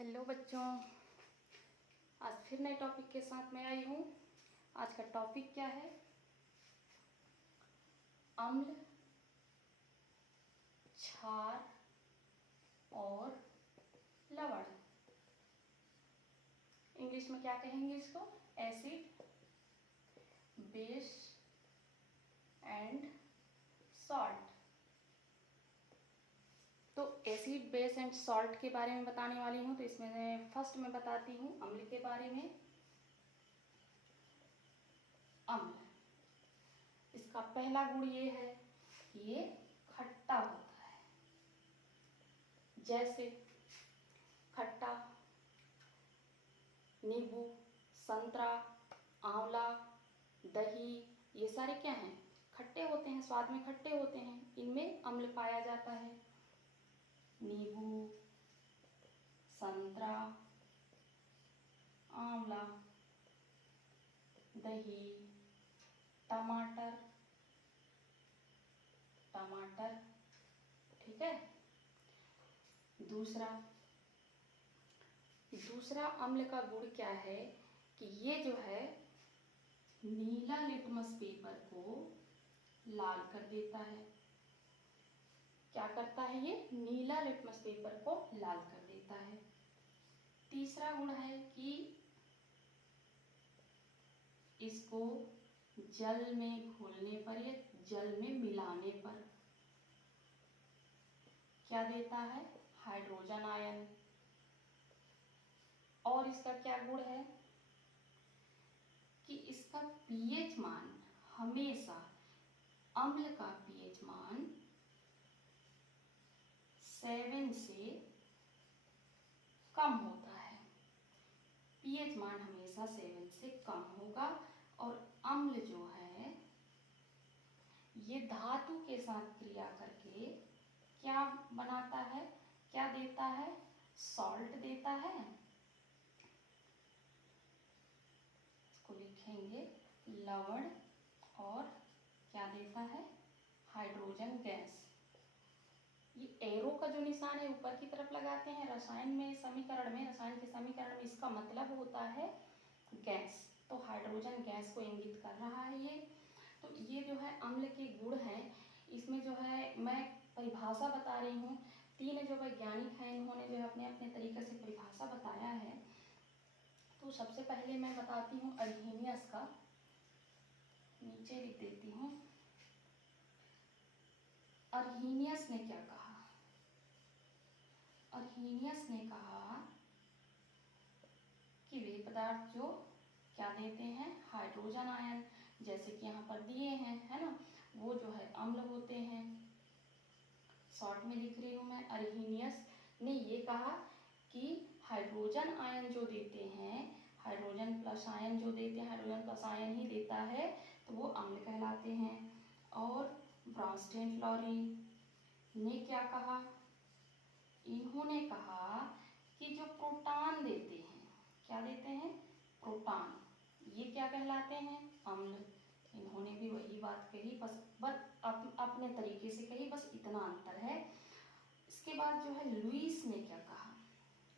Hello बच्चों, आज फिर नए टॉपिक के साथ मैं आई हूँ। आज का टॉपिक क्या है? अम्ल, क्षार और लवण। इंग्लिश में क्या कहेंगे इसको? Acid, base and salt. तो एसिड, बेस एंड सॉल्ट के बारे में बताने वाली हूँ। तो इसमें फर्स्ट मैं बताती हूँ अम्ल के बारे में। अम्ल, इसका पहला गुण ये है कि ये खट्टा होता है। जैसे खट्टा, नींबू, संतरा, आंवला, दही, ये सारे क्या हैं? खट्टे होते हैं, स्वाद में खट्टे होते हैं। इनमें अम्ल पाया जाता है। नींबू, संतरा, आंवला, दही, टमाटर, ठीक है। दूसरा अम्ल का गुण क्या है कि ये जो है नीला लिटमस पेपर को लाल कर देता है। क्या करता है ये? नीला लिटमस पेपर को लाल कर देता है। तीसरा गुण है कि इसको जल में घोलने पर या जल में मिलाने पर क्या देता है? Hydrogen ion. और इसका क्या गुण है कि इसका पीएच मान हमेशा, अम्ल का पीएच मान 7 से कम होता है। पीएच मान हमेशा 7 से कम होगा। और अम्ल जो है ये धातु के साथ क्रिया करके क्या बनाता है? क्या देता है? सॉल्ट देता है। इसको लिखेंगे लवण। और क्या देता है? Hydrogen gas. ये एरो का जो निशान है ऊपर की तरफ लगाते हैं रसायन के समीकरण में, इसका मतलब होता है गैस। तो हाइड्रोजन गैस को इंगित कर रहा है ये। तो ये जो है अम्ल के गुण हैं। इसमें जो है मैं परिभाषा बता रही हूँ। 3 जो वैज्ञानिक हैं इन्होंने जो है अपने अपने तरीके से परिभाषा बताया है। तो सबसे पहले मैं बताती हूँ अर्हीनियस का, नीचे लिख देती हूँ। अर्हीनियस ने क्या कहा? अर्हीनियस ने कहा कि वे पदार्थ जो क्या देते हैं? हाइड्रोजन आयन, जैसे कि यहाँ पर दिए हैं, है ना, वो जो है अम्ल होते हैं। शॉर्ट में लिख रही हूँ मैं। अर्हीनियस ने ये कहा कि हाइड्रोजन आयन जो देते हैं, हाइड्रोजन प्लस आयन जो देते हैं, हाइड्रोजन प्लस आयन ही देता है, तो वो अम्ल कहलाते हैं। और ब्रॉन्स्टेन-फ्लोरी ने क्या कहा? इन्होंने कहा कि जो प्रोटॉन देते हैं, क्या देते हैं? प्रोटॉन, ये क्या कहलाते हैं? अम्ल। इन्होंने भी वही बात कही, बस अपने तरीके से कही, बस इतना अंतर है। इसके बाद जो है लुईस ने क्या कहा?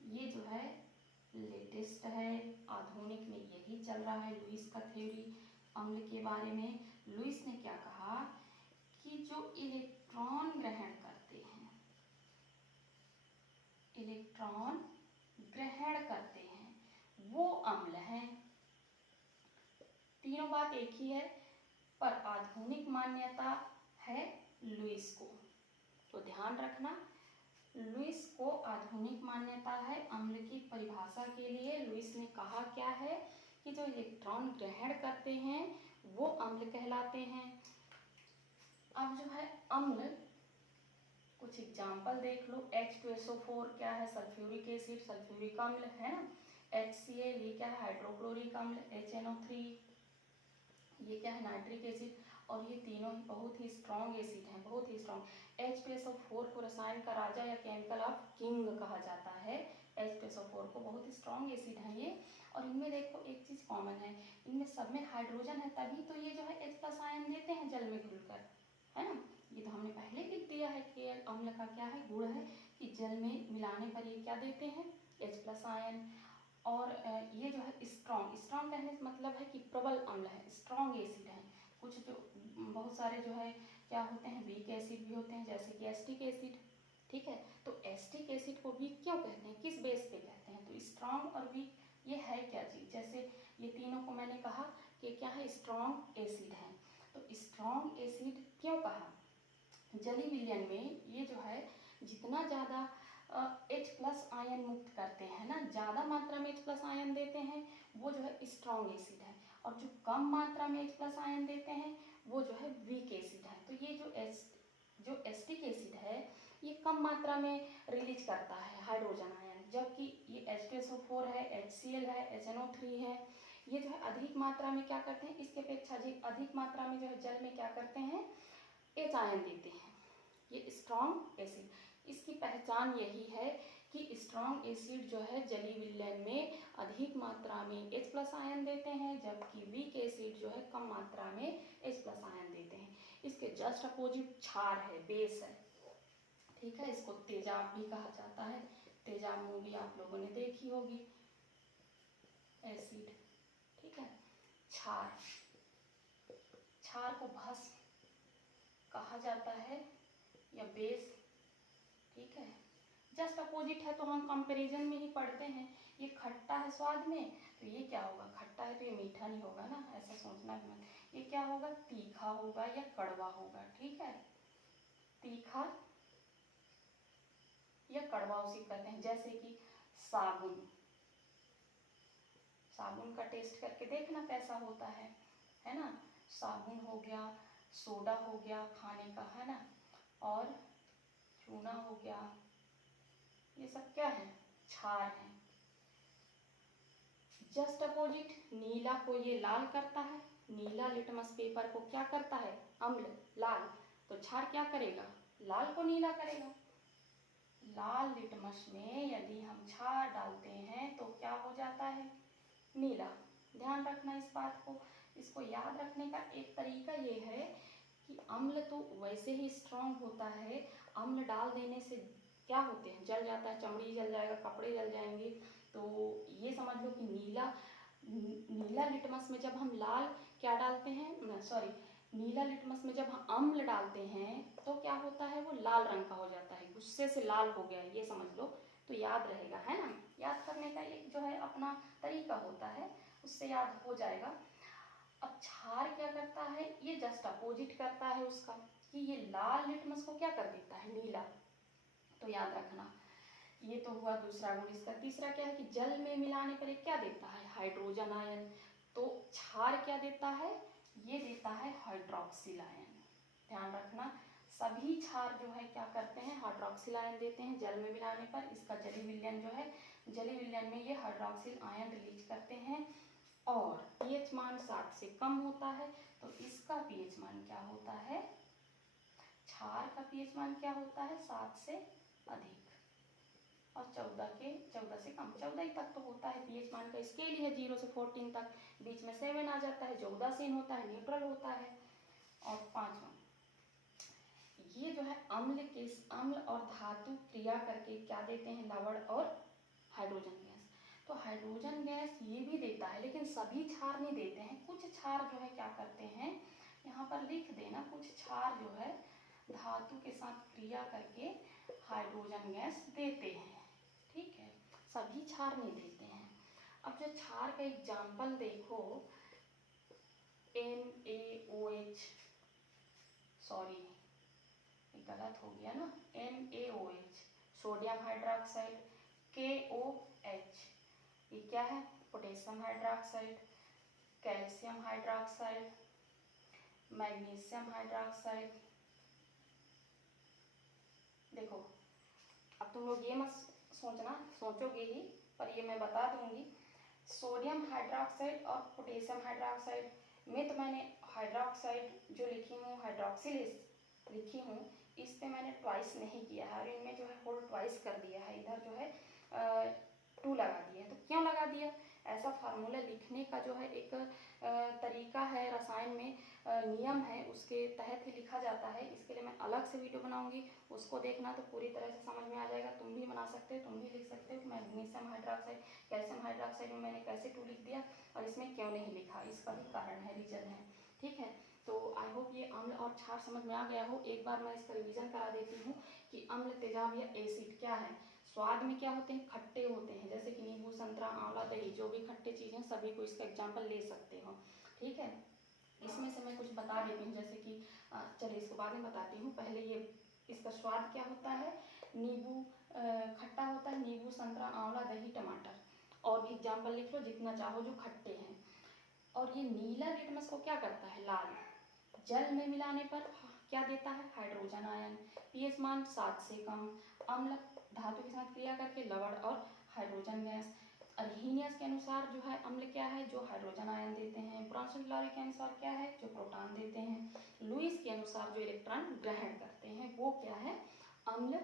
ये जो है लेटेस्ट है, आधुनिक में यही चल रहा है लुईस का थ्योरी अम्ल के बारे में। लुईस ने क्या कहा कि जो इलेक्ट्रॉन ग्रहण करते हैं, इलेक्ट्रॉन ग्रहण करते हैं, वो अम्ल हैं। तीनों बात एक ही है, पर आधुनिक मान्यता है लुईस को। तो ध्यान रखना, लुईस को आधुनिक मान्यता है अम्ल की परिभाषा के लिए। लुईस ने कहा क्या है कि जो इलेक्ट्रॉन ग्रहण करते हैं वो अम्ल कहलाते हैं। अब जो है अम्ल, कुछ एग्जाम्पल देख लो। H2SO4 क्या है? सल्फ्यूरिक एसिड, सल्फ्यूरिक अम्ल, है ना। HCl ये क्या है? हाइड्रोक्लोरिक अम्ल। HNO3 ये क्या है? Nitric acid. और ये तीनों ही बहुत ही स्ट्रॉन्ग एसिड हैं, बहुत ही स्ट्रॉन्ग। H2SO4 को रसायन का राजा या केमिकल ऑफ किंग कहा जाता है। H2SO4 को बहुत ही स्ट्रॉन्ग एसिड है ये। और इनमें देखो एक चीज़ कॉमन है, इनमें सब में हाइड्रोजन है, तभी तो ये जो है H+ आयन देते हैं जल में घुलकर, है ना। ये तो हमने पहले लिख दिया है कि अम्ल का क्या है? गुण है कि जल में मिलाने पर ये क्या देते हैं, H+ आयन। और ये जो है स्ट्रॉन्ग कहने से मतलब है कि प्रबल अम्ल है, स्ट्रॉन्ग एसिड है। कुछ जो बहुत सारे जो है क्या होते हैं, वीक एसिड भी होते हैं, जैसे कि एस्टिक एसिड। ठीक है, तो एस्टिक एसिड को वीक क्यों कहते हैं, किस बेस पे कहते हैं, तो स्ट्रॉन्ग और वीक ये है क्या चीज़। जैसे ये तीनों को मैंने कहा कि क्या है, स्ट्रॉन्ग एसिड है। तो स्ट्रॉन्ग एसिड क्यों कहा, जलीय विलयन में ये जो है जितना ज़्यादा H+ आयन मुक्त करते हैं ना, ज़्यादा मात्रा में H+ आयन देते हैं, वो जो है स्ट्रॉन्ग एसिड है। और जो कम मात्रा में H+ आयन देते हैं वो जो है वीक एसिड है। तो ये जो एस्टिक एसिड है ये कम मात्रा में रिलीज करता है हाइड्रोजन आयन, जबकि ये H2SO4 है, HCl है, HNO3 है, ये जो है अधिक मात्रा में क्या करते हैं, इसके अपेक्षा अधिक मात्रा में जो है जल में क्या करते हैं, H आयन देते हैं। ये स्ट्रॉन्ग एसिड, इसकी पहचान यही है कि स्ट्रॉन्ग एसिड जो है जलीय विलयन में अधिक मात्रा में H+ आयन देते हैं, जबकि वीक एसिड जो है कम मात्रा में H+ आयन देते हैं। इसके जस्ट अपोजिट क्षार है, बेस है। ठीक है, इसको तेजाब भी कहा जाता है। तेजाब मूवी आप लोगों ने देखी होगी, एसिड। ठीक है, क्षार को भस्म कहा जाता है या बेस। ठीक है, जस्ट अपोजिट है तो हम कंपैरिजन में ही पढ़ते हैं। ये खट्टा है स्वाद में, तो ये क्या होगा, खट्टा है तो ये मीठा नहीं होगा ना, ऐसा सोचना भी मत। ये क्या होगा, तीखा होगा या कड़वा होगा। ठीक है, तीखा या कड़वा उसे कहते हैं। जैसे कि साबुन का टेस्ट करके देखना कैसा होता है ना। साबुन हो गया, सोडा हो गया खाने का, है ना, और चूना हो गया, ये सब क्या है, क्षार है। जस्ट अपोजिट नीला को ये लाल करता है, नीला लिटमस पेपर को क्या करता है, अम्ल, लाल। तो क्षार क्या करेगा, लाल को नीला करेगा। लाल लिटमस में यदि हम क्षार डालते हैं तो क्या हो जाता है, नीला। ध्यान रखना इस बात को। इसको याद रखने का एक तरीका ये है कि अम्ल तो वैसे ही स्ट्रॉन्ग होता है, अम्ल डाल देने से क्या होते हैं, जल जाता है, चमड़ी जल जाएगा, कपड़े जल जाएंगे। तो ये समझ लो कि नीला लिटमस में जब हम लाल क्या डालते हैं, सॉरी, नीला लिटमस में जब हम अम्ल डालते हैं तो क्या होता है, वो लाल रंग का हो जाता है, गुस्से से लाल हो गया है, ये समझ लो। तो याद रहेगा, है ना, याद करने का एक जो है अपना तरीका होता है, उससे याद हो जाएगा। अब क्षार क्या करता है, ये जस्ट अपोजिट करता है उसका, कि ये लाल लिटमस को क्या कर देता है, नीला। तो याद रखना, ये तो हुआ दूसरा गुण। इसका तीसरा क्या है कि जल में मिलाने पर ये क्या देता है, हाइड्रोजन आयन। तो क्षार क्या देता है, ये देता है हाइड्रोक्सिल आयन। ध्यान रखना, सभी क्षार जो है क्या करते हैं, हाइड्रोक्सिल आयन देते हैं जल में मिलाने पर। इसका जलीय विलयन जो है, जलीय विलयन में ये हाइड्रोक्सिल आयन रिलीज करते हैं। और पीएच मान 7 से कम होता है, तो इसका पीएच मान क्या होता है, क्षार का पीएच मान क्या होता है, 7 से अधिक। और 14 से कम, 14 तक तो होता है पीएच मान का स्केल ही है, 0 से 14 तक। बीच में 7 आ जाता है, जो उदासीन होता है, न्यूट्रल होता है। और 5वां, ये जो है अम्ल और धातु क्रिया करके क्या देते हैं, लवण और हाइड्रोजन गैस। तो हाइड्रोजन गैस ये भी देता है, लेकिन सभी क्षार नहीं देते हैं। कुछ क्षार जो है क्या करते हैं, यहाँ पर लिख देना, कुछ क्षार जो है धातु के साथ क्रिया करके हाइड्रोजन गैस देते हैं। ठीक है, सभी क्षार नहीं देते हैं। अब जो क्षार का एग्जाम्पल देखो, NaOH, सॉरी गलत हो गया ना, NaOH सोडियम हाइड्रोक्साइड, KOH ये क्या है, potassium hydroxide, calcium hydroxide, magnesium hydroxide. देखो, अब तुम लोग ये मत सोचना, सोचोगे ही, पर ये मैं बता दूंगी। सोडियम हाइड्रोक्साइड और पोटेशियम हाइड्रोक्साइड में तो मैंने हाइड्रोक्साइड जो लिखी हूँ, हाइड्रोक्सिल लिखी हूँ, इस पे मैंने ट्वाइस नहीं किया है, और इनमें जो है होल ट्वाइस कर दिया है, इधर जो है 2 लगा दिया है। तो क्यों लगा दिया, ऐसा फार्मूला लिखने का जो है एक तरीका है, रसायन में नियम है, उसके तहत ही लिखा जाता है। इसके लिए मैं अलग से वीडियो बनाऊंगी, उसको देखना तो पूरी तरह से समझ में आ जाएगा। तुम भी बना सकते हो, तुम भी लिख सकते हो। मैग्नीशियम हाइड्रोक्साइड, कैल्शियम हाइड्रोक्साइड में मैंने कैसे 2 लिख दिया और इसमें क्यों नहीं लिखा, इसका भी कारण है, रीजन है। ठीक है, तो आई होप ये अम्ल और क्षार समझ में आ गया हो। एक बार मैं इसका रिवीजन करा देती हूँ कि अम्ल, तेजाब या एसिड क्या है। स्वाद में क्या होते हैं, खट्टे होते हैं, जैसे कि नींबू, संतरा, आंवला, दही, जो भी खट्टे चीज़ें सभी को इसका एग्जाम्पल ले सकते हो। ठीक है, इसमें से मैं कुछ बता देती हूँ, जैसे कि चलिए इसको बाद में बताती हूँ। पहले ये इसका स्वाद क्या होता है, नींबू खट्टा होता है, नींबू, संतरा, आंवला, दही, टमाटर, और भी एग्जाम्पल लिख लो जितना चाहो जो खट्टे हैं। और ये नीला लिटमस को क्या करता है, लाल, जल में मिलाने पर क्या देता है, हाइड्रोजन आयन। पीएच मान 7 से कम। अम्ल धातु के साथ क्रिया करके लवण और हाइड्रोजन गैस। अर्हीनियस के अनुसार जो है अम्ल क्या है, जो हाइड्रोजन आयन देते हैं। ब्रॉन्सन-लॉरी के अनुसार क्या है, जो प्रोटॉन देते हैं। लुईस के अनुसार जो इलेक्ट्रॉन ग्रहण करते हैं वो क्या है, अम्ल।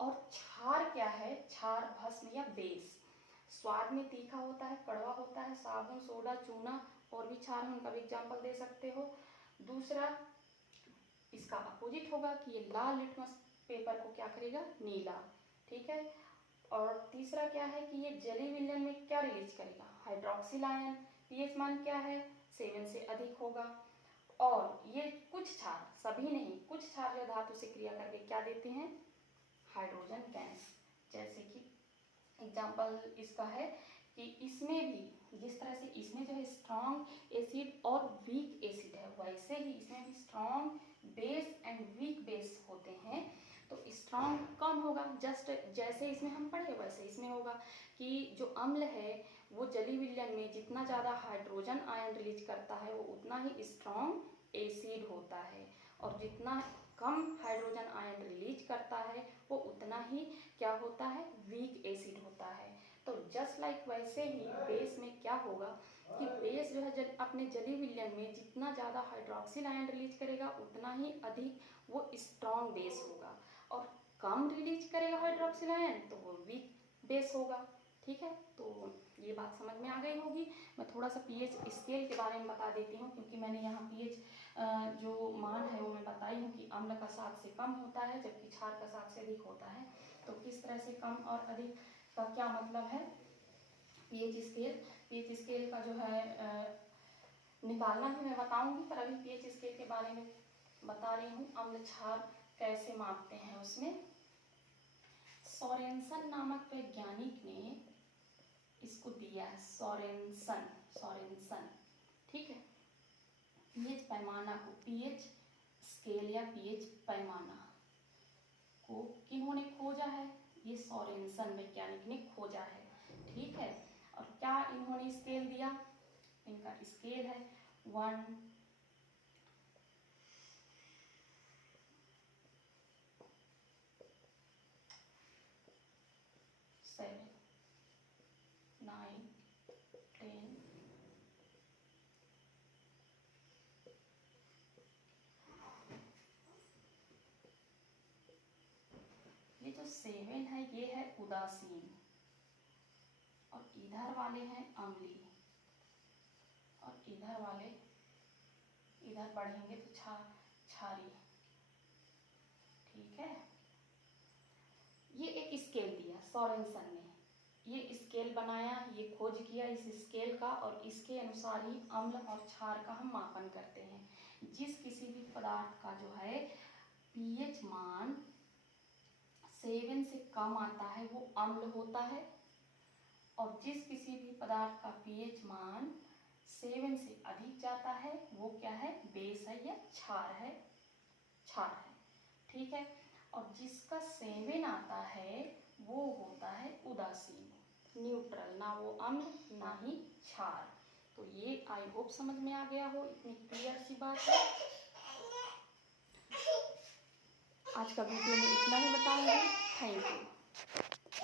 और क्षार क्या है, क्षार भस्म या बेस। स्वाद में तीखा होता है, कड़वा होता है, साबुन, सोडा, चूना और भी क्षार है, उनका भी एग्जाम्पल दे सकते हो। दूसरा इसका अपोजिट होगा कि ये लाल लिटमस पेपर को क्या करेगा, नीला। ठीक है, और तीसरा क्या है कि ये जली विलयन में क्या रिलीज करेगा, हाइड्रोक्सिल आयन। पीएच मान क्या है, 7 से अधिक होगा। और ये कुछ क्षार, सभी नहीं, कुछ क्षार जो धातु से क्रिया करके क्या देते हैं, हाइड्रोजन गैस। जैसे कि एग्जाम्पल इसका है कि इसमें भी जिस तरह से इसमें जो है स्ट्रॉन्ग एसिड और वीक एसिड है, वैसे ही इसमें भी strong base and weak base होते हैं। तो स्ट्रॉन्ग कम होगा, जस्ट जैसे इसमें हम पढ़े वैसे इसमें होगा कि जो अम्ल है वो जली विलयन में जितना ज़्यादा हाइड्रोजन आयन रिलीज करता है वो उतना ही स्ट्रॉन्ग एसिड होता है, और जितना कम हाइड्रोजन आयन रिलीज करता है वो उतना ही क्या होता है, वीक एसिड होता है। तो जस्ट लाइक वैसे ही बेस में क्या होगा कि बेस जो है अपने जली विलयन में जितना ज़्यादा हाइड्रोक्सिल आयन रिलीज करेगा उतना ही अधिक वो स्ट्रॉन्ग बेस होगा, और कम रिलीज करेगा हाइड्रोक्सिल आयन तो वो वीक बेस होगा। ठीक है, तो ये बात समझ में आ गई होगी। मैं थोड़ा सा पीएच स्केल के बारे में बता देती हूँ, क्योंकि मैंने यहाँ पीएच जो मान है वो मैं बताई हूँ कि अम्ल का 7 से कम होता है जबकि क्षार का 7 से अधिक होता है। तो किस तरह से कम और अधिक का क्या मतलब है, पीएच स्केल का जो है निकालना भी मैं बताऊंगी, पर अभी पीएच स्केल के बारे में बता रही हूँ। अम्ल क्षार कैसे मापते हैं उसमें, सोरेनसन नामक वैज्ञानिक ने इसको दिया है, सोरेनसन। ठीक है, पीएच पैमाना को, पीएच स्केल या पीएच पैमाना को किन्होंने खोजा है, ये सोरेनसन वैज्ञानिक ने खोजा है। ठीक है, और क्या इन्होंने स्केल दिया, इनका स्केल है 1, 7, 9, 10, ये जो 7 है ये है उदासीन, और इधर वाले हैं अम्लीय, और इधर वाले इधर पढ़ेंगे तो क्षारीय। ठीक है, ये एक स्केल दिया सोरेनसन ने, ये स्केल बनाया, ये खोज किया इस स्केल का, और इसके अनुसार ही अम्ल और क्षार का हम मापन करते हैं। जिस किसी भी पदार्थ का जो है पीएच मान 7 से कम आता है वो अम्ल होता है, और जिस किसी भी पदार्थ का पीएच मान 7 से अधिक जाता है वो क्या है, बेस है या क्षार है। ठीक है, और जिसका 7 आता है वो होता है उदासीन, न्यूट्रल, ना वो अम्ल ना ही क्षार। तो ये आई होप समझ में आ गया हो, इतनी क्लियर सी बात है। आज का वीडियो में इतना ही बताऊंगी। Thank you.